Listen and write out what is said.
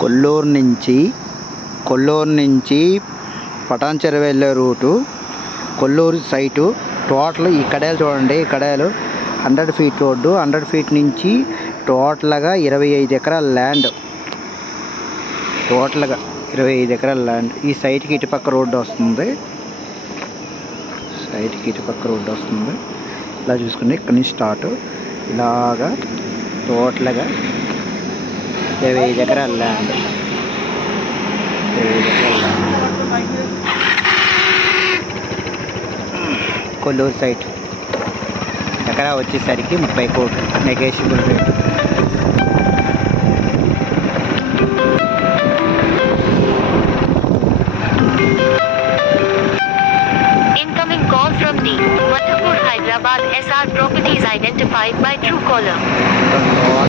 కొల్లూరు నుంచి పటాన్చెరు వెళ్ళే route, Kolluru site total. ఈ కడాలు చూడండి, ఈ కడాలు 100 ఫీట్ రోడ్డు. 100 ఫీట్ నుంచి టోటల్గా 25 ఎకరాల ల్యాండ్. టోటల్గా 25 ఎకరాల ల్యాండ్. ఈ సైట్కి ఇటుపక్క రోడ్డు వస్తుంది. ఇలా చూసుకుంటే ఇక్కడ నుంచి స్టార్ట్, ఇలాగా టోటల్గా 25 ఎకరాల ల్యాండ్. కొల్లూరు సైట్ ఎకరా వచ్చేసరికి 30 కోట్లు negotiable rate. Incoming call from the Madhapur Hyderabad SR properties identified by Truecaller.